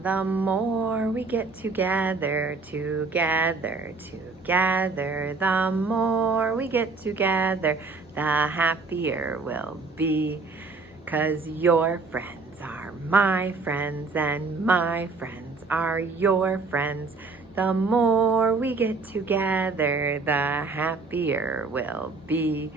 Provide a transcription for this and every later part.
The more we get together, together, together, the more we get together, the happier we'll be. 'Cause your friends are my friends and my friends are your friends. The more we get together, the happier we'll be.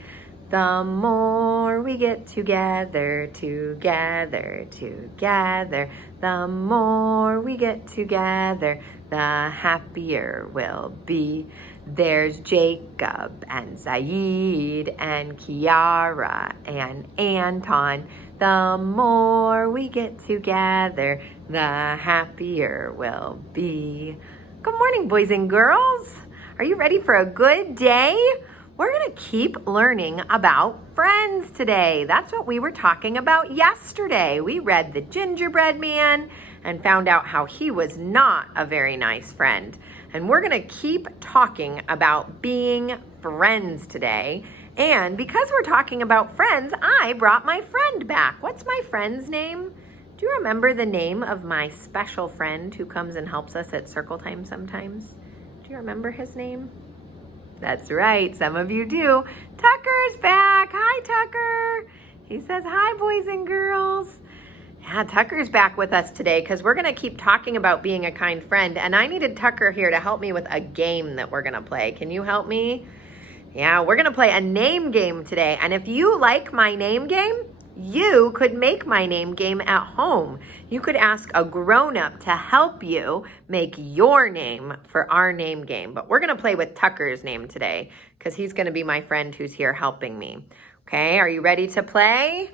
The more we get together, together, together, the more we get together, the happier we'll be. There's Jacob and Zaid and Kiara and Anton. The more we get together, the happier we'll be. Good morning, boys and girls. Are you ready for a good day? We're going to keep learning about friends today. That's what we were talking about yesterday. We read The Gingerbread Man and found out how he was not a very nice friend. And we're going to keep talking about being friends today. And because we're talking about friends, I brought my friend back. What's my friend's name? Do you remember the name of my special friend who comes and helps us at circle time sometimes? Do you remember his name? That's right, some of you do. Tucker's back. Hi, Tucker. He says, hi, boys and girls. Yeah, Tucker's back with us today because we're going to keep talking about being a kind friend. And I needed Tucker here to help me with a game that we're going to play. Can you help me? Yeah, we're going to play a name game today. And if you like my name game, you could make my name game at home. You could ask a grown-up to help you make your name for our name game. But we're going to play with Tucker's name today because he's going to be my friend who's here helping me. Okay, are you ready to play?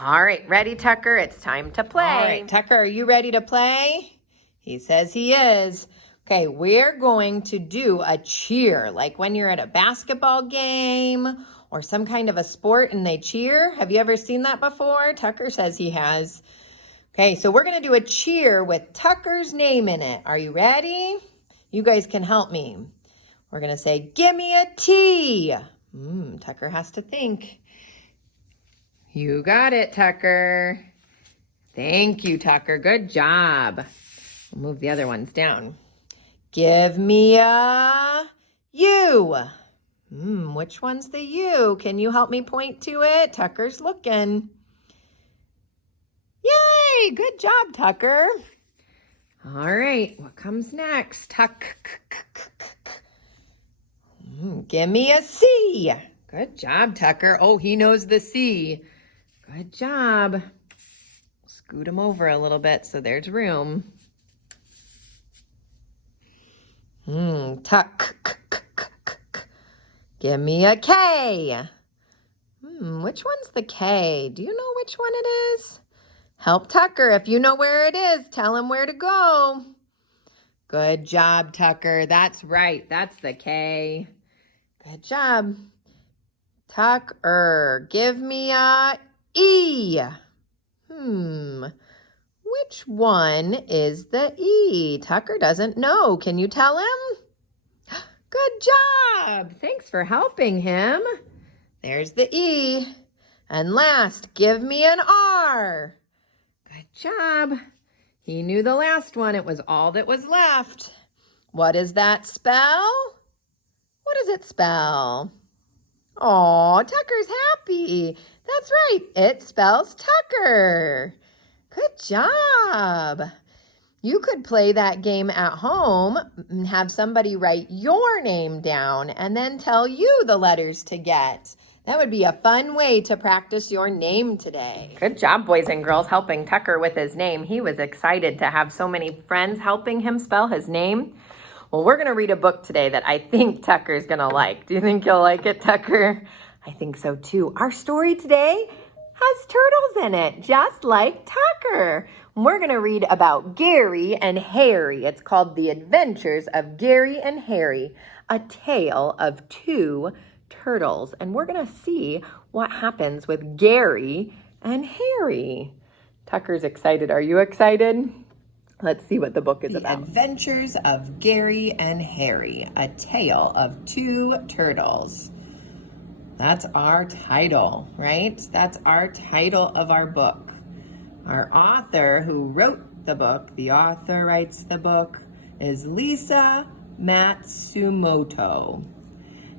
All right, ready, Tucker? It's time to play. All right, Tucker, are you ready to play? He says he is. Okay, we're going to do a cheer, like when you're at a basketball game or some kind of a sport and they cheer. Have you ever seen that before? Tucker says he has. Okay, so we're going to do a cheer with Tucker's name in it. Are you ready? You guys can help me. We're going to say, give me a T. Tucker has to think. You got it, Tucker. Thank you, Tucker. Good job. We'll move the other ones down. Give me a U. Which one's the U? Can you help me point to it? Tucker's looking. Yay! Good job, Tucker. All right, what comes next? Give me a C. Good job, Tucker. Oh, he knows the C. Good job. Scoot him over a little bit so there's room. Tuck. Give me a K. Which one's the K? Do you know which one it is? Help Tucker. If you know where it is, tell him where to go. Good job, Tucker. That's right. That's the K. Good job. Tucker, give me a E. Which one is the E? Tucker doesn't know. Can you tell him? Good job. Thanks for helping him. There's the E. And last, give me an R. Good job. He knew the last one. It was all that was left. What does that spell? What does it spell? Oh, Tucker's happy. That's right. It spells Tucker. Good job. You could play that game at home and have somebody write your name down and then tell you the letters to get. That would be a fun way to practice your name today. Good job, boys and girls, helping Tucker with his name. He was excited to have so many friends helping him spell his name. Well, we're going to read a book today that I think Tucker's going to like. Do you think you'll like it, Tucker? I think so, too. Our story today has turtles in it, just like Tucker. We're going to read about Gary and Harry. It's called The Adventures of Gary and Harry, a tale of two turtles. And we're going to see what happens with Gary and Harry. Tucker's excited. Are you excited? Let's see what the book is about. The Adventures of Gary and Harry, a tale of two turtles. That's our title, right? That's our title of our book. Our author who wrote the book, the author writes the book, is Lisa Matsumoto.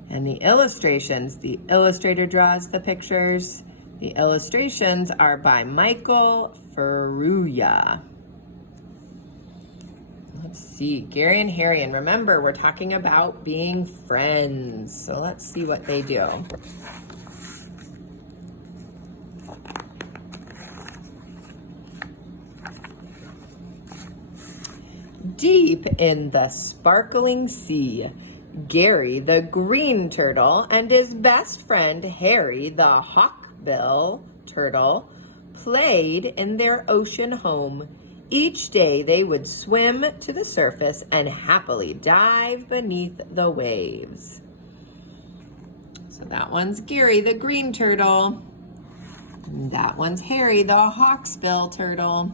And the illustrations, the illustrator draws the pictures. The illustrations are by Michael Furuya. Let's see, Gary and Harry, and remember, we're talking about being friends. So let's see what they do. Deep in the sparkling sea, Gary the green turtle and his best friend Harry the hawkbill turtle played in their ocean home. Each day they would swim to the surface and happily dive beneath the waves. So that one's Gary the green turtle. And that one's Harry the hawksbill turtle.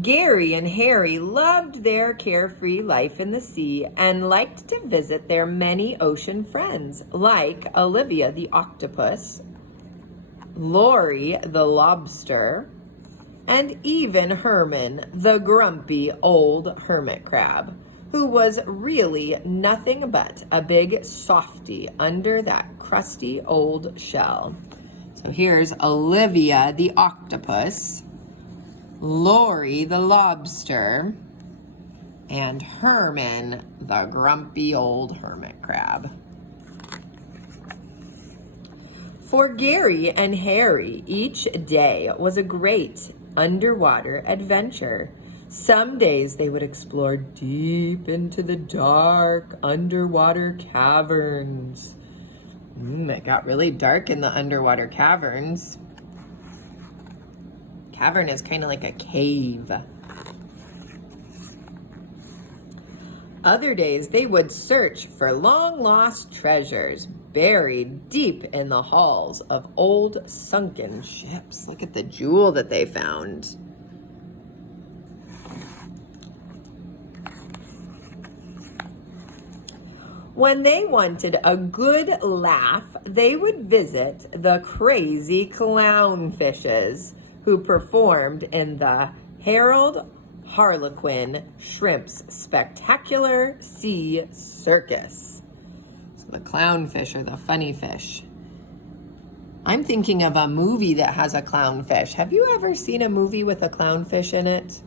Gary and Harry loved their carefree life in the sea and liked to visit their many ocean friends, like Olivia the octopus, Lori the lobster, and even Herman the grumpy old hermit crab, who was really nothing but a big softy under that crusty old shell. So here's Olivia the octopus, Lori the lobster, and Herman the grumpy old hermit crab. For Gary and Harry, each day was a great underwater adventure. Some days they would explore deep into the dark underwater caverns. It got really dark in the underwater caverns. Cavern is kind of like a cave. Other days they would search for long-lost treasures buried deep in the hulls of old sunken ships. Look at the jewel that they found. When they wanted a good laugh, they would visit the crazy clownfishes, who performed in the Harold Harlequin Shrimp's Spectacular Sea Circus. So the clownfish are the funny fish. I'm thinking of a movie that has a clownfish. Have you ever seen a movie with a clownfish in it?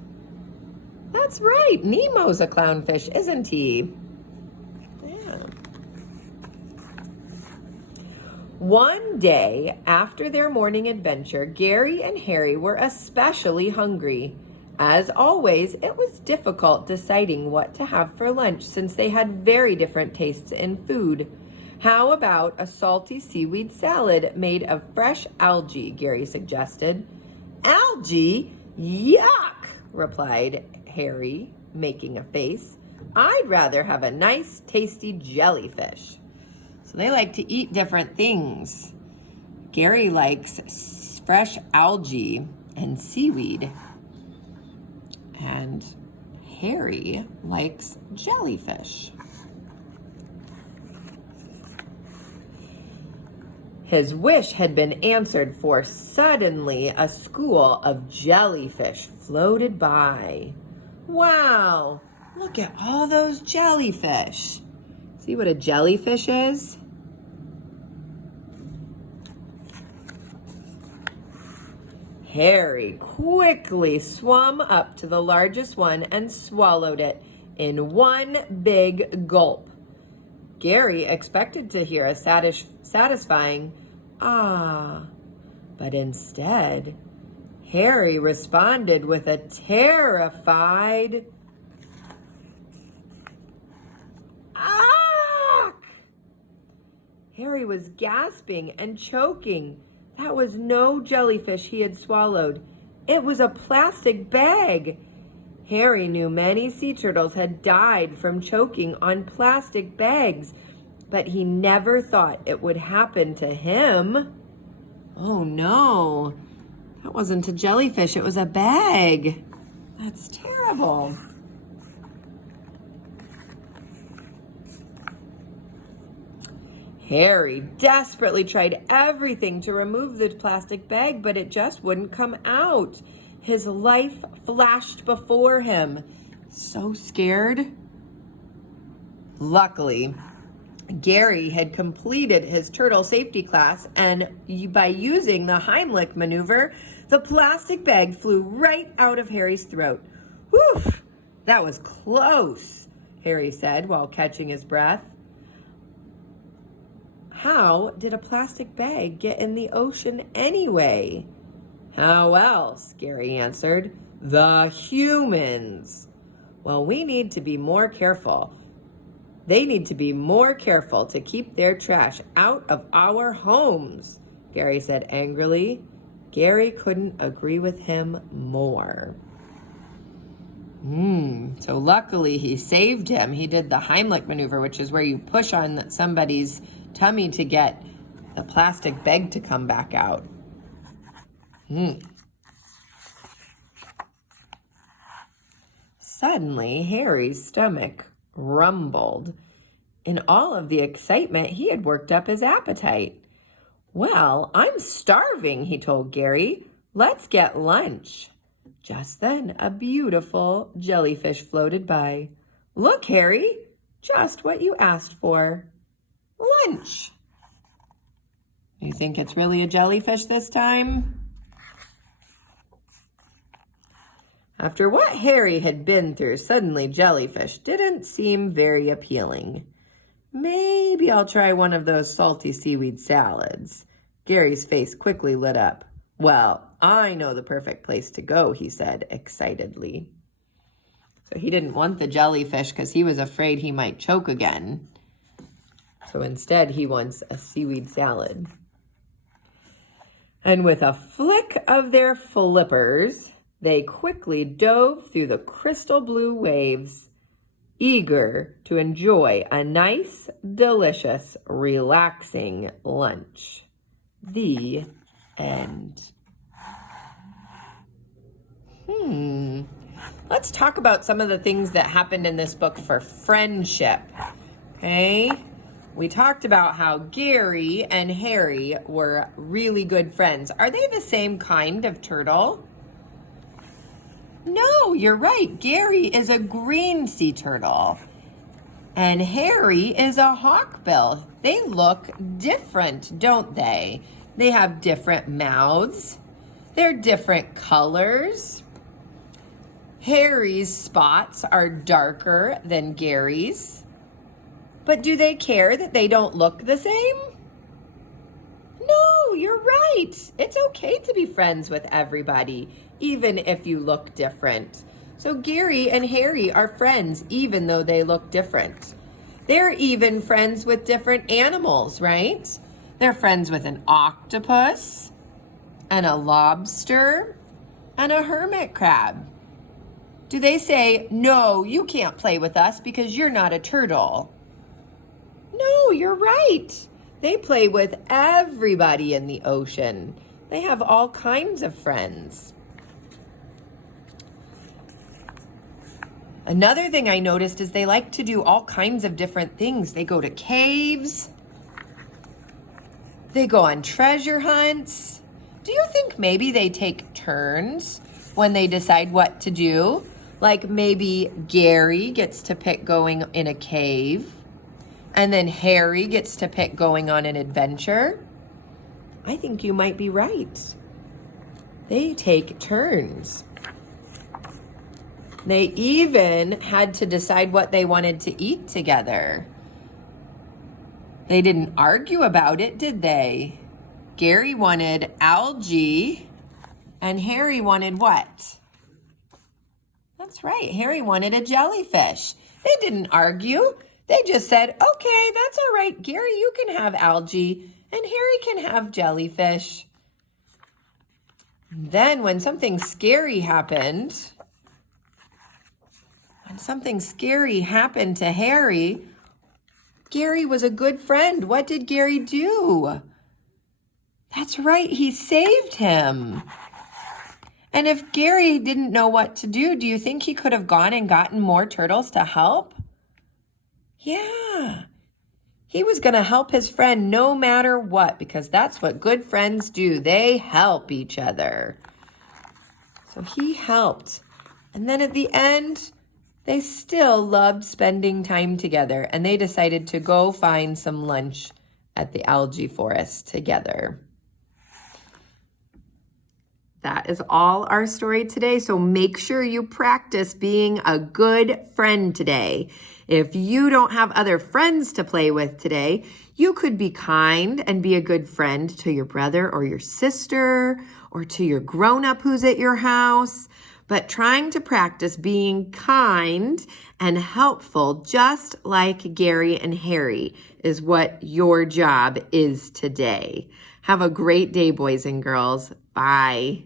That's right, Nemo's a clownfish, isn't he? One day, after their morning adventure, Gary and Harry were especially hungry. As always, it was difficult deciding what to have for lunch since they had very different tastes in food. How about a salty seaweed salad made of fresh algae, Gary suggested. Algae? Yuck, replied Harry, making a face. I'd rather have a nice, tasty jellyfish. So they like to eat different things. Gary likes fresh algae and seaweed. And Harry likes jellyfish. His wish had been answered, for suddenly a school of jellyfish floated by. Wow, look at all those jellyfish. See what a jellyfish is? Harry quickly swam up to the largest one and swallowed it in one big gulp. Gary expected to hear a satisfying "ah," but instead, Harry responded with a terrified "ah." Harry was gasping and choking. That was no jellyfish he had swallowed. It was a plastic bag. Harry knew many sea turtles had died from choking on plastic bags, but he never thought it would happen to him. Oh no, that wasn't a jellyfish, it was a bag. That's terrible. Harry desperately tried everything to remove the plastic bag, but it just wouldn't come out. His life flashed before him. So scared. Luckily, Gary had completed his turtle safety class, and by using the Heimlich maneuver, the plastic bag flew right out of Harry's throat. Whew, that was close, Harry said while catching his breath. How did a plastic bag get in the ocean anyway? How else? Gary answered. The humans. Well, we need to be more careful. They need to be more careful to keep their trash out of our homes, Gary said angrily. Gary couldn't agree with him more. So luckily he saved him. He did the Heimlich maneuver, which is where you push on somebody's tummy to get the plastic bag to come back out. Suddenly, Harry's stomach rumbled. In all of the excitement, he had worked up his appetite. Well, I'm starving, he told Gary. Let's get lunch. Just then, a beautiful jellyfish floated by. Look, Harry, just what you asked for. Lunch. You think it's really a jellyfish this time? After what Harry had been through, suddenly jellyfish didn't seem very appealing. Maybe I'll try one of those salty seaweed salads. Gary's face quickly lit up. Well, I know the perfect place to go, he said excitedly. So he didn't want the jellyfish because he was afraid he might choke again. So instead, he wants a seaweed salad. And with a flick of their flippers, they quickly dove through the crystal blue waves, eager to enjoy a nice, delicious, relaxing lunch. The end. Let's talk about some of the things that happened in this book for friendship. Okay? We talked about how Gary and Harry were really good friends. Are they the same kind of turtle? No, you're right. Gary is a green sea turtle. And Harry is a hawkbill. They look different, don't they? They have different mouths. They're different colors. Harry's spots are darker than Gary's. But do they care that they don't look the same? No, you're right. It's okay to be friends with everybody, even if you look different. So Gary and Harry are friends, even though they look different. They're even friends with different animals, right? They're friends with an octopus, and a lobster, and a hermit crab. Do they say, no, you can't play with us because you're not a turtle? No, you're right. They play with everybody in the ocean. They have all kinds of friends. Another thing I noticed is they like to do all kinds of different things. They go to caves. They go on treasure hunts. Do you think maybe they take turns when they decide what to do? Like maybe Gary gets to pick going in a cave, and then Harry gets to pick going on an adventure? I think you might be right. They take turns. They even had to decide what they wanted to eat together. They didn't argue about it, did they? Gary wanted algae, and Harry wanted what? That's right, Harry wanted a jellyfish. They didn't argue. They just said, okay, that's all right. Gary, you can have algae, and Harry can have jellyfish. Then when something scary happened, to Harry, Gary was a good friend. What did Gary do? That's right, he saved him. And if Gary didn't know what to do you think he could have gone and gotten more turtles to help? Yeah, He was going to help his friend no matter what, because that's what good friends do. They help each other. So he helped. And then at the end, they still loved spending time together, and they decided to go find some lunch at the algae forest together. That is all our story today, so make sure you practice being a good friend today. If you don't have other friends to play with today, you could be kind and be a good friend to your brother or your sister or to your grown-up who's at your house. But trying to practice being kind and helpful, just like Gary and Harry, is what your job is today. Have a great day, boys and girls. Bye.